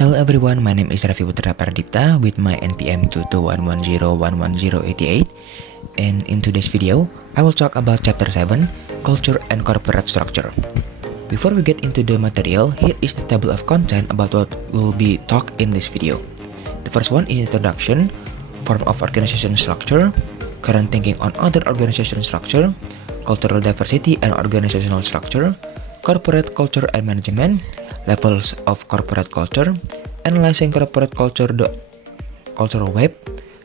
Hello everyone, my name is Raffi Putra Pardipta with my NPM 22110110088, and in today's video, I will talk about Chapter 7, Culture and Corporate Structure. Before we get into the material, here is the table of content about what will be talked in this video. The first one is introduction, form of organization structure, current thinking on other organization structure, cultural diversity and organizational structure, corporate culture and management, levels of corporate culture, analyzing corporate culture, the cultural web,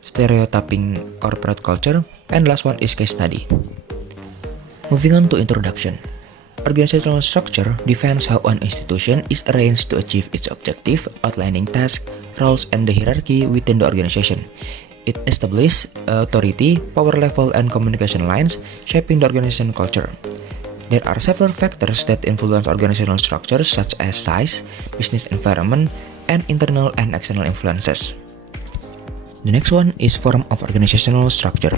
stereotyping corporate culture, and last one is case study. Moving on to introduction. Organizational structure defines how an institution is arranged to achieve its objective, outlining tasks, roles, and the hierarchy within the organization. It establishes authority, power level, and communication lines, shaping the organization culture. There are several factors that influence organizational structures such as size, business environment, and internal and external influences. The next one is form of organizational structure.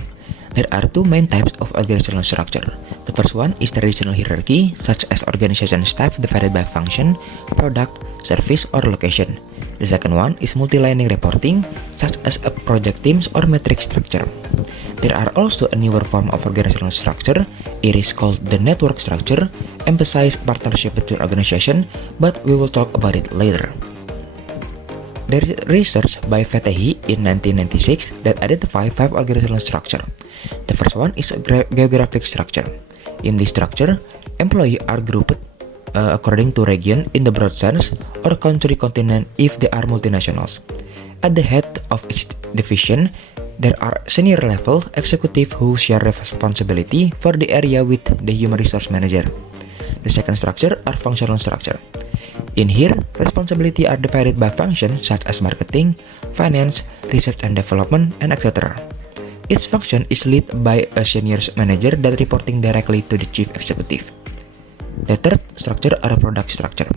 There are two main types of organizational structure. The first one is traditional hierarchy, such as organization staff divided by function, product, service, or location. The second one is multi-lining reporting, such as a project teams or metric structure. There are also a newer form of organizational structure. It is called the network structure, emphasize partnership between organizations, but we will talk about it later. There is research by Fatehi in 1996 that identify 5 organizational structure. The first one is a geographic structure. In this structure, employees are grouped according to region in the broad sense, or country continent if they are multinationals. At the head of each division, there are senior level executives who share responsibility for the area with the human resource manager. The second structure are functional structure. In here, responsibility are divided by function such as marketing, finance, research and development, and etc. Each function is led by a senior manager that reporting directly to the chief executive. The third structure are product structure.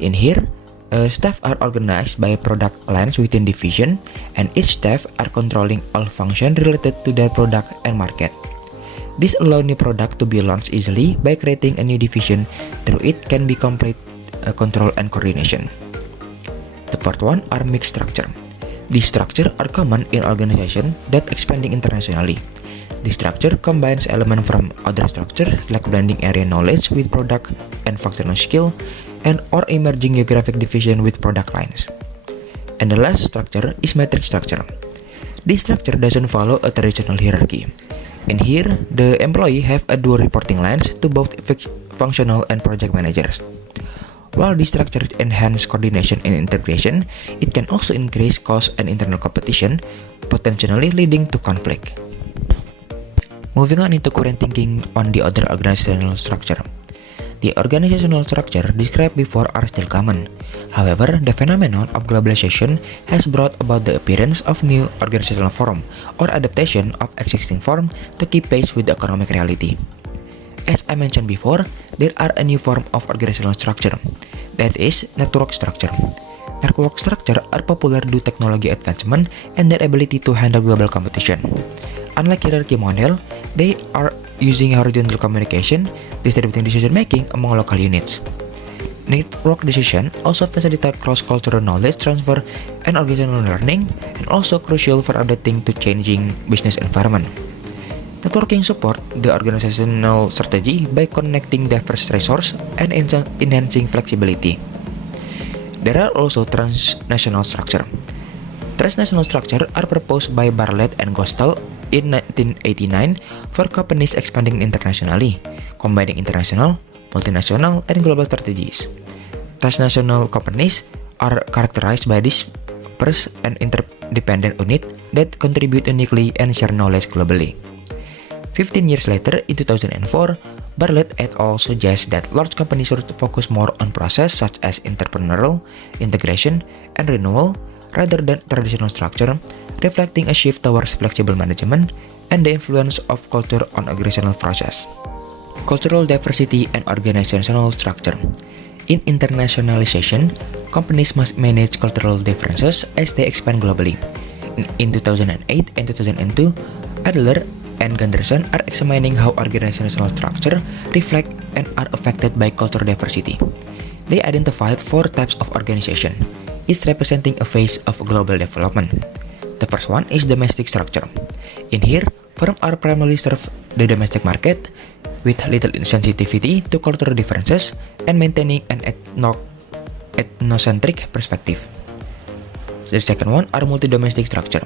In here, staff are organized by product lines within division, and each staff are controlling all functions related to their product and market. This allows new product to be launched easily by creating a new division. Through it can be complete control and coordination. The fourth one are mixed structure. These structures are common in organizations that expanding internationally. This structure combines elements from other structures like blending area knowledge with product and functional skill, and or emerging geographic division with product lines. And the last structure is metric structure. This structure doesn't follow a traditional hierarchy. In here, the employee have a dual reporting lines to both functional and project managers. While this structure enhance coordination and integration, it can also increase cost and internal competition, potentially leading to conflict. Moving on into current thinking on the other organizational structure. The organizational structure described before are still common. However, the phenomenon of globalization has brought about the appearance of new organizational form or adaptation of existing form to keep pace with the economic reality. As I mentioned before, there are a new form of organizational structure, that is network structure. Network structure are popular due to technology advancement and their ability to handle global competition. Unlike hierarchy model, they are using horizontal communication, distributing decision making among local units. Network decision also facilitate cross-cultural knowledge transfer and organizational learning, and also crucial for adapting to changing business environment. Networking support the organizational strategy by connecting diverse resources and enhancing flexibility. There are also transnational structure. Transnational structure are proposed by Bartlett and Gostell in 1989 for companies expanding internationally, combining international, multinational, and global strategies. Transnational companies are characterized by dispersed and interdependent units that contribute uniquely and share knowledge globally. 15 years later, in 2004, Bartlett et al. Suggest that large companies should focus more on process such as entrepreneurial, integration, and renewal rather than traditional structure, reflecting a shift towards flexible management and the influence of culture on organizational process. Cultural diversity and organizational structure. In internationalization, companies must manage cultural differences as they expand globally. In 2008 and 2002, Adler and Gunderson are examining how organizational structure reflect and are affected by cultural diversity. They identified 4 types of organization: is representing a phase of global development. The first one is domestic structure. In here, firms are primarily serve the domestic market with little sensitivity to cultural differences and maintaining an ethnocentric perspective. The second one are multi-domestic structure.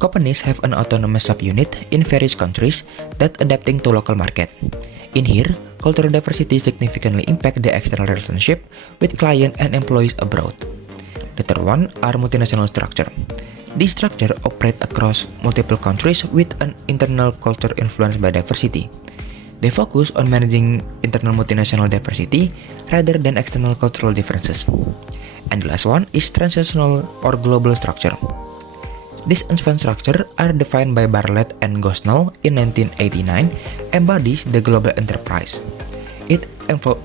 Companies have an autonomous subunit in various countries that adapting to local market. In here, cultural diversity significantly impact the external relationship with client and employees abroad. The third one are multinational structure. This structure operate across multiple countries with an internal culture influenced by diversity. They focus on managing internal multinational diversity rather than external cultural differences. And the last one is transnational or global structure. These advanced structure are defined by Bartlett and Gosnell in 1989, embodies the global enterprise. It evolved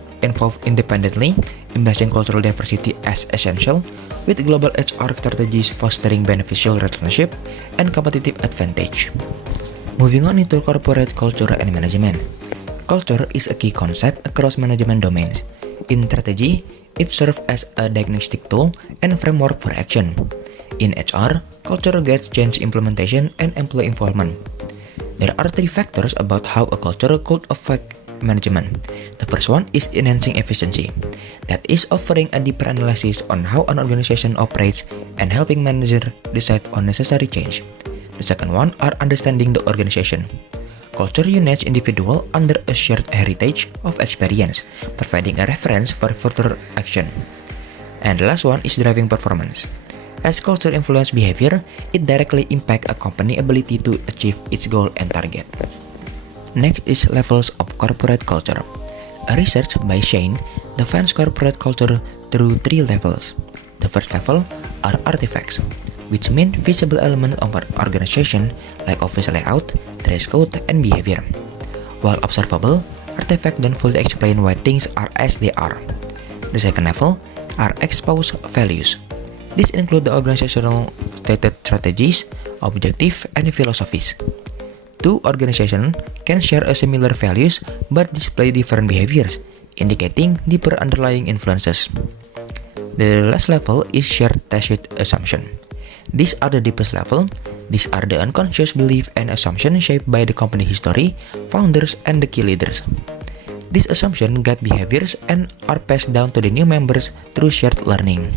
independently, embracing cultural diversity as essential, with global HR strategies fostering beneficial relationship and competitive advantage. Moving on into corporate culture and management. Culture is a key concept across management domains. In strategy, it serves as a diagnostic tool and framework for action. In HR, culture guides change implementation and employee involvement. There are three factors about how a culture could affect management. The first one is enhancing efficiency. That is offering a deeper analysis on how an organization operates and helping managers decide on necessary change. The second one are understanding the organization. Culture unites individuals under a shared heritage of experience, providing a reference for further action. And the last one is driving performance. As culture influences behavior, it directly impacts a company's ability to achieve its goal and target. Next is levels of corporate culture. A research by Shane defines corporate culture through three levels. The first level are artifacts, which mean visible elements of an organization like office layout, dress code, and behavior. While observable, artifacts don't fully explain why things are as they are. The second level are exposed values. These include the organizational stated strategies, objectives, and philosophies. Two organizations can share a similar values but display different behaviors, indicating deeper underlying influences. The last level is shared tacit assumption. These are the deepest level. These are the unconscious belief and assumptions shaped by the company history, founders, and the key leaders. These assumptions guide behaviors and are passed down to the new members through shared learning.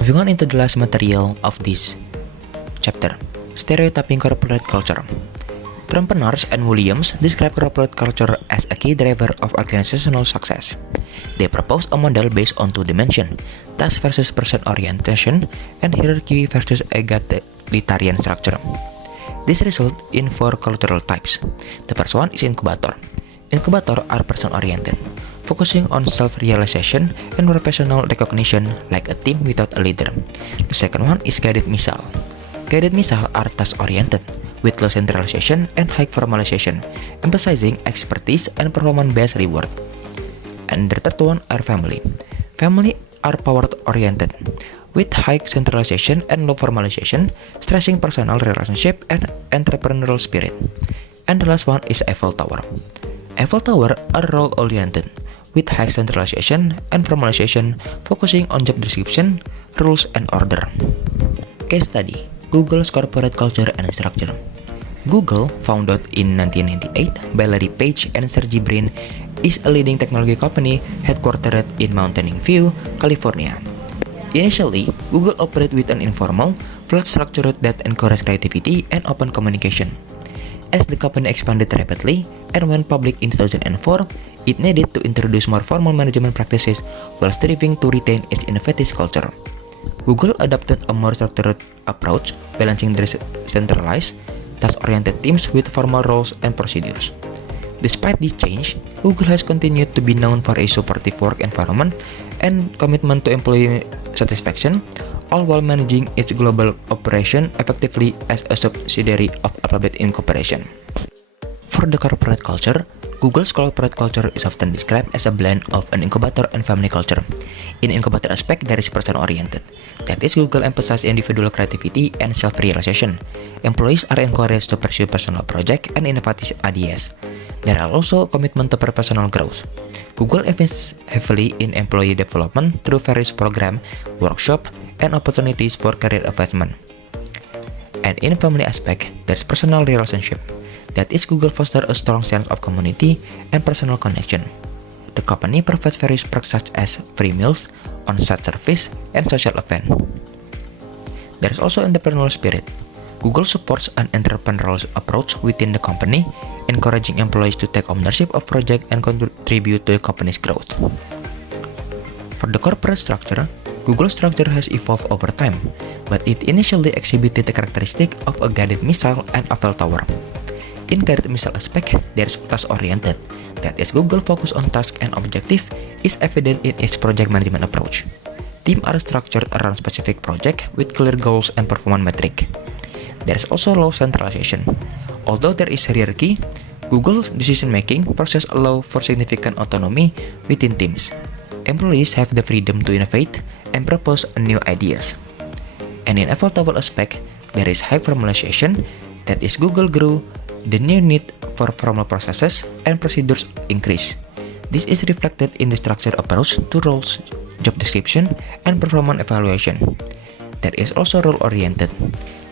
Moving on into the last material of this chapter, stereotyping corporate culture. Entrepreneurs and Williams describe corporate culture as a key driver of organizational success. They propose a model based on two dimensions, task versus person orientation and hierarchy versus egalitarian structure. This results in four cultural types. The first one is incubator. Incubator are person-oriented, focusing on self-realization and professional recognition like a team without a leader. The second one is guided missile. Guided missile are task-oriented, with low centralization and high formalization, emphasizing expertise and performance-based reward. And the third one are family. Family are power-oriented, with high centralization and low formalization, stressing personal relationship and entrepreneurial spirit. And the last one is Eiffel Tower. Eiffel Tower are role-oriented, with high centralization and formalization, focusing on job description, rules, and order. Case study: Google's corporate culture and structure. Google, founded in 1998 by Larry Page and Sergey Brin, is a leading technology company headquartered in Mountain View, California. Initially, Google operated with an informal, flat structure that encouraged creativity and open communication. As the company expanded rapidly and went public in 2004, it needed to introduce more formal management practices while striving to retain its innovative culture. Google adopted a more structured approach, balancing decentralized, task-oriented teams with formal roles and procedures. Despite this change, Google has continued to be known for a supportive work environment and commitment to employee satisfaction, all while managing its global operation effectively as a subsidiary of Alphabet Incorporation. For the corporate culture, Google's corporate culture is often described as a blend of an incubator and family culture. In incubator aspect, there is person-oriented. That is, Google emphasizes individual creativity and self-realization. Employees are encouraged to pursue personal projects and innovative ideas. There are also commitment to professional growth. Google invests heavily in employee development through various programs, workshops, and opportunities for career advancement. And in family aspect, there's personal relationship. That is, Google fosters a strong sense of community and personal connection. The company provides various perks such as free meals, on-site service, and social event. There's also entrepreneurial spirit. Google supports an entrepreneurial approach within the company, encouraging employees to take ownership of projects and contribute to the company's growth. For the corporate structure, Google's structure has evolved over time, but it initially exhibited the characteristic of a guided missile and a Eiffel Tower. In guided missile aspect, there is task-oriented. That is, Google focus on task and objective is evident in its project management approach. Teams are structured around specific projects with clear goals and performance metric. There is also low centralization. Although there is hierarchy, Google's decision-making process allows for significant autonomy within teams. Employees have the freedom to innovate and propose new ideas. And in Eiffel Tower aspect, there is high formalization. That is, Google grew, the new need for formal processes and procedures increase. This is reflected in the structured approach to roles, job description, and performance evaluation. There is also role-oriented.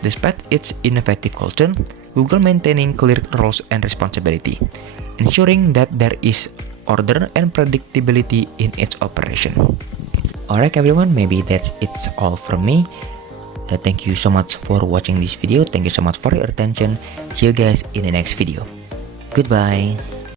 Despite its innovative culture, Google maintaining clear roles and responsibility, ensuring that there is order and predictability in its operation. Alright everyone, maybe that's it's all from me. Thank you so much for watching this video. Thank you so much for your attention. See you guys in the next video. Goodbye.